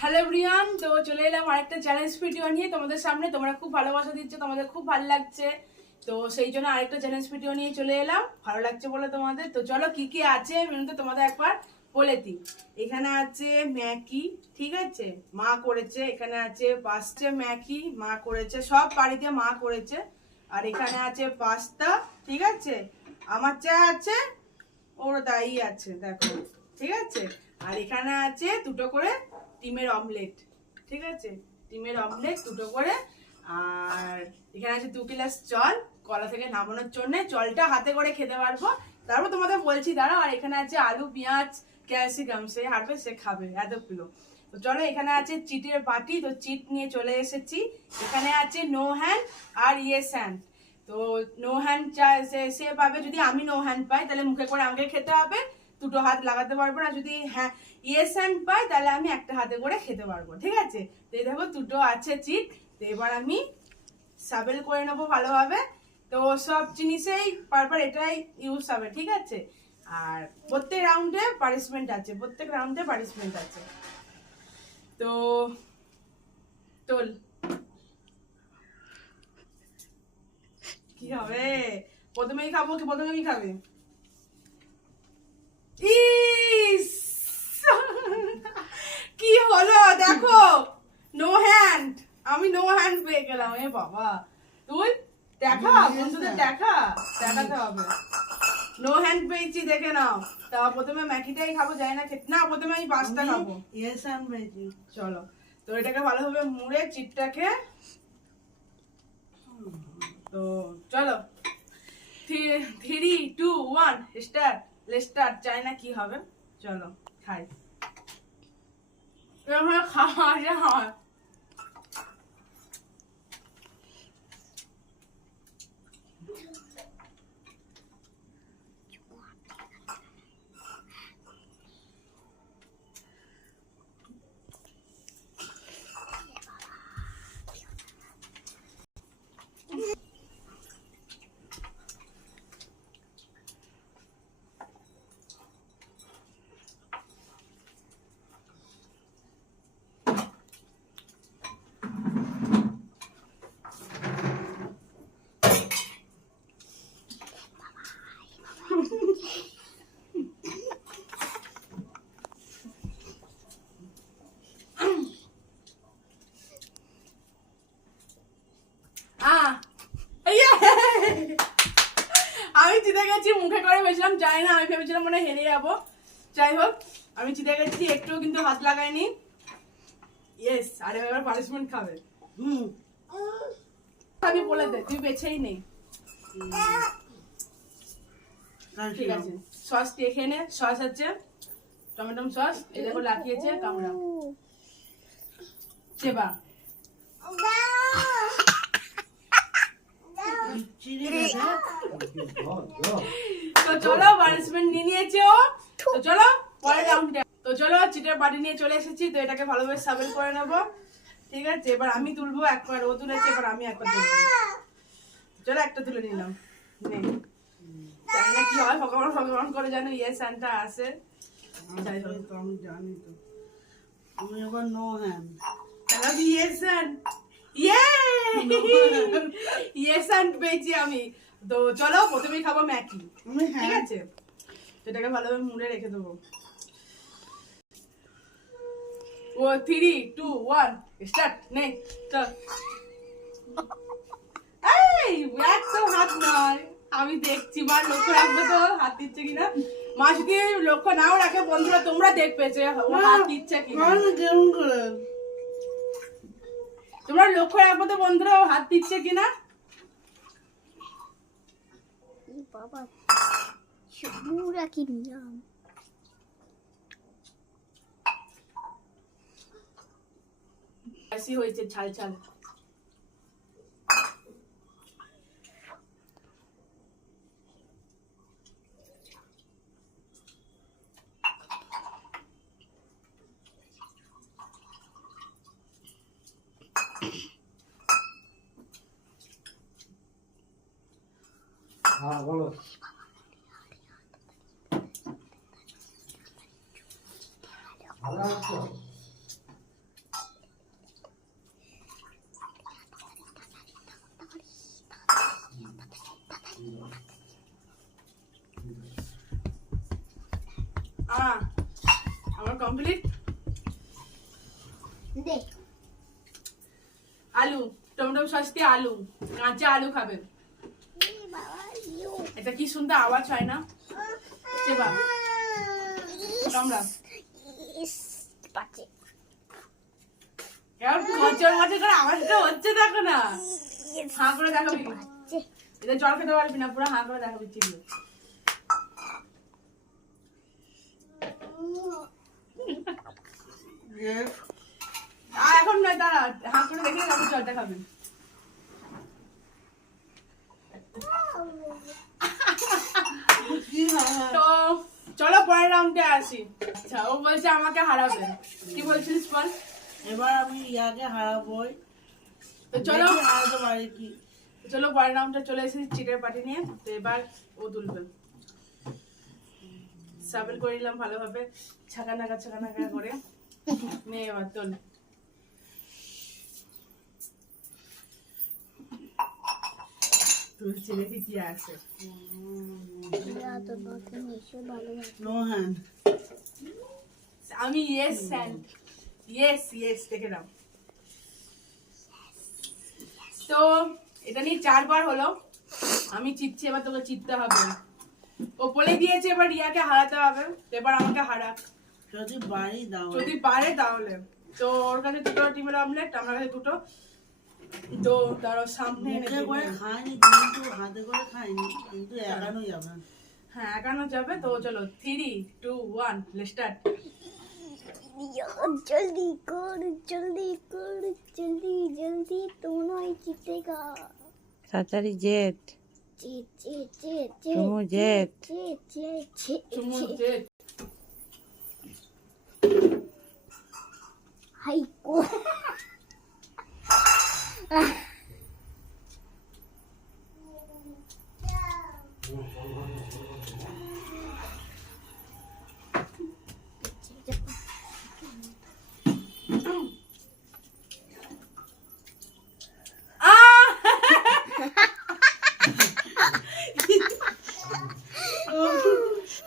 Hello everyone, তো চলে এলাম আরেকটা চ্যালেঞ্জ ভিডিও নিয়ে তোমাদের সামনে। তোমরা খুব ভালোবাসা দিচ্ছ, তোমাদের খুব ভালো লাগছে, তো সেই জন্য আরেকটা চ্যালেঞ্জ ভিডিও নিয়ে চলে এলাম। ভালো লাগছে বলে তোমাদের। তো চলো কি কি আছে মেনুতে তোমাদের একবার বলে দিই। এখানে আছে ম্যাগি, ঠিক আছে, মা করেছে। এখানে আছে পাস্তা, ম্যাগি মা করেছে, সব বাড়িতে মা করেছে। আর এখানে আছে পাস্তা, ঠিক আছে, আমার চা আছে, ওর দাই আছে, দেখো, ঠিক আছে। আর এখানে আছে দুটো করে ডিমের অমলেট, ঠিক আছে, ডিমের অমলেট দুটো করে। আর এখানে আছে 2 গ্লাস জল কলা থেকে নামানোর জন্য, জলটা হাতে করে খেতে পারবো। তারপর তোমাদের বলছি দাঁড়াও। আর এখানে আছে আলু, পেঁয়াজ, ক্যাপসিকাম, সে হাঁটবে সে খাবে এতগুলো। তো চলো, এখানে আছে চিটের বাটি, তো চিট নিয়ে চলে এসেছি। এখানে আছে নো হ্যান্ড আর ইয়েস হ্যান্ড। তো নো হ্যান্ড সে পাবে, যদি আমি নো হ্যান্ড পাই তাহলে মুখে করে আমাকে খেতে হবে, দুটো হাত লাগাতে পারবো না। যদি হ্যাঁ ইয়েস হ্যান্ড পাই তাহলে আমি একটা হাতে করে খেতে পারবো, ঠিক আছে। তো এই দেখো দুটো আছে চিট। তো এবার আমি সাবেল করে নেবো ভালোভাবে। তো সব জিনিসেই বারবার এটাই ইউজ হবে, ঠিক আছে। আর প্রত্যেক রাউন্ডে পানিশমেন্ট আছে, প্রত্যেক রাউন্ডে পানিশমেন্ট আছে। তো তোল, কি হবে? প্রথমেই খাবো কি প্রথমে কি খাবে? ইস কি হলো দেখো, নো হ্যান্ড, আমি নো হ্যান্ড পেয়ে গেলাম। এ বাবা, তুই দেখা, বন্ধুদের দেখা, দেখাতে হবে। নো হ্যান্ড পেয়েছি, দেখে নাও। তা প্রথমে ম্যাগিটাই খাবো, যাই না খেতে, না প্রথমে আমি পাস্তা খাবো। ইয়েস হ্যান্ড পেয়েছি। চলো, তো এটাকে ভালোভাবে মুড়ে চিপটাকে, তো চলো 3, 2, 1 স্টার্ট। স্টার্ট, চাই না কি হবে, চলো খাই। খাওয়া হয়। আমি জিতে গেছি, মুখে করে ভেবেছিলাম, জানি না, আমি ভেবেছিলাম মনে হেরে যাবো। যাই হোক, আমি জিতে গেছি, একটুও কিন্তু হাত লাগাইনি। ইয়েস, আরে এবার পানিশমেন্ট খাবে। আমি বলে দে, তুই বেছেই নেই, ঠিক আছে। সস দিয়ে খেয়ে নে, সস আছে টমেটো সস, এই দেখো লাকিয়েছে, কামড়া, চেবা। তো চলো, পানিশমেন্ট নিয়ে নিয়েছে ও। তো চলো পরের রাউন্ডে। তো চলো, চিটের বাটি নিয়ে চলে এসেছি। তো এটাকে ভালোভাবে সাবেল করে নেবো, ঠিক আছে। এবার আমি তুলবো একবার, ও তুলেছে, এবার আমি একবার তুলবো। চলো, একটা তুলে নিলাম। জানি না কি হয়, ভগবান ভগবান করে যেন ইয়েস হ্যান্ডটা আসে। আমি জানি তো, আমি এবার নো হ্যান্ড। তাহলে ইয়েস হ্যান্ড, ইয়ে ইয়েস হ্যান্ড পেয়েছি আমি। তো চলো, প্রথমেই খাবো ম্যাগি, ঠিক আছে। এটাকে ভালোভাবে মুড়ে রেখে দেবো। ও 3, 2, 1 স্টার্ট, নে চল। এই একদম হাত নয়, আমি দেখছি, মা লক্ষ্য রাখবে তো হাত দিচ্ছে কিনা। মা যদি লক্ষ্য নাও রাখে, বন্ধুরা তোমরা দেখবে যে ও হাত দিচ্ছে কিনা। কেমন করে তোমরা লক্ষ্য রাখবে তো বন্ধুরা, ও হাত দিচ্ছে কিনা। বাবা পুরা কি নিয়ম। বেশি হয়েছে ঝাল ঝাল। হ্যাঁ বলো। ভালো আছো? আমার কমপ্লিট। দে আলু, টমেটো সস দিয়ে আলু, কাঁচা আলু খাবে। এই বাবা ইউ এটা কি সুন্দর আওয়াজ হয় না? চেবা কামড়া। ইস পাচ্ছে এবার মচর মচর করে আওয়াজটা হচ্ছে, দেখো না। হাঁ করে দেখাবি, পাচ্ছে এটা জল খেতে পারবি না, পুরো হাঁ করে দেখাবি চিবিয়ে। আর এখন নয়, দাঁড়া, হাঁ করে দেখে তারপর জলটা খাবি। তো চলো পরের রাউন্ডে আসি। আচ্ছা, ও বলছে আমাকে হারাবে, কি বলছিলিস বল। এবার আমি ইয়াকে হারাবোই। তো চলো দেখি হারাতে পারি কি। চলো পরের রাউন্ডে চলে এসেছি চিটের পার্টি নিয়ে। তো এবার ও তুলবে, সাবেল করে নিলাম ভালোভাবে, ছাকা নাকা করে। নে এবার তোল। তুলছি, দেখি কি আছে। তো নতুন এসে ভালো নো হ্যান্ড। আমি ইয়েস স্যান্ড, ইয়েস দেখে নাও। তো এটা নিয়ে 4 বার হলো, আমি চিটছি, এবার তোকে চিটতে হবে। ও বলে দিয়েছে এবার রিয়াকে হারাতে হবে, তো এবার আমাকে হারাক, যদি বাড়ি দাও। যদি পারে তাহলে। তো ওর কাছে 2টো ডিমের অমলেট, আমার কাছে 2টো। তো ধরো সামনে এনে মুখে দিবি। করে খাইনি কিন্তু হাতে করে খাইনি, কিন্তু একানো যাবে না। হ্যাঁ, একানো যাবে। তো চলো 3, 2, 1 লেটস স্টার্ট। जल्दी कर जल्दी तो नहीं जीतेगा তাড়াতাড়ি জেট जीत চুমু জেট চুমু দে। हाय को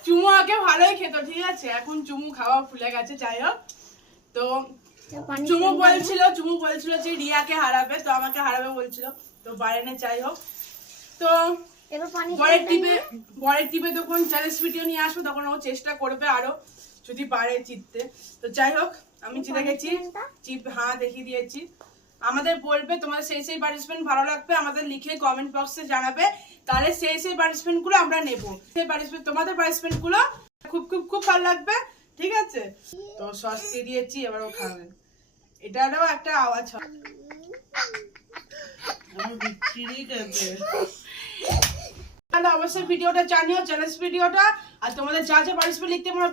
চুমু আগে ভালোই খেত, ঠিক আছে, এখন চুমু খাওয়া ভুলে গেছে। যাই হোক, তো চুমু বলছিল যে রিয়াকে হারাবে, তো আমাকে হারাবে বলছিল, তো বারেনে। যাই হোক, তো এবার পানি পরের টিপে যখন চ্যালেঞ্জ ভিডিও নিয়ে আসবো তখন ও চেষ্টা করবে আরো, যদি পারে জিততে। তো যাই হোক, আমি জিতে গেছি, চিপ হ্যাঁ দেখিয়ে দিয়েছি। আমাদের বলবে তোমাদের সেই পার্টিসিপেন্ট ভালো লাগবে, আমাদের লিখে কমেন্ট বক্সে জানাবে, তাহলে সেই পার্টিসিপেন্ট গুলো আমরা নেবো। সেই পার্টিসিপেন্ট, তোমাদের পার্টিসিপেন্ট গুলো খুব ভালো লাগবে, ঠিক আছে। তো সস দিয়ে দিয়েছি, এবার ও খাবে। এটারও একটা আওয়াজ হয়। আমি বিচ্ছিরি খেতে। তাহলে অবশ্যই ভিডিওটা জানিও, চ্যালেঞ্জ ভিডিওটা। আর তোমাদের যা পার্টিসিপেন্ট লিখতে মনে